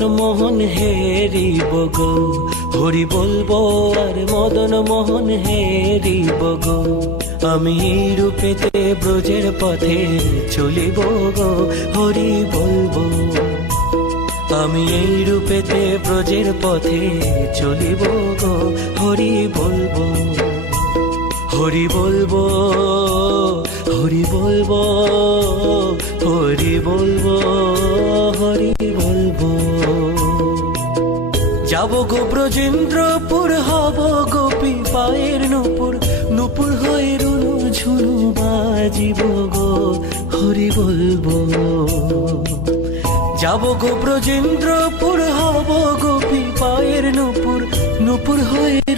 মদন মোহন হেরিব গো, হরি বলবো আর মদন মোহন হেরিব গো। আমি এই রূপেতে ব্রজের পথে চলিব গো, হরি বলবো। আমি এই রূপেতে ব্রজের পথে চলিব গো, হরি বলবো। হরি বলবো, হরি বলবো, হরি বলবো, হরি বলবো। যাব গো ব্রজেন্দ্রপুর, হব গোপী পায়ের নূপুর, নূপুর হয়ে রুনু ঝুনু বাজিব গো, হরি বলবো। যাব গো ব্রজেন্দ্রপুর, হব গোপী পায়ের নূপুর, নূপুর হয়ে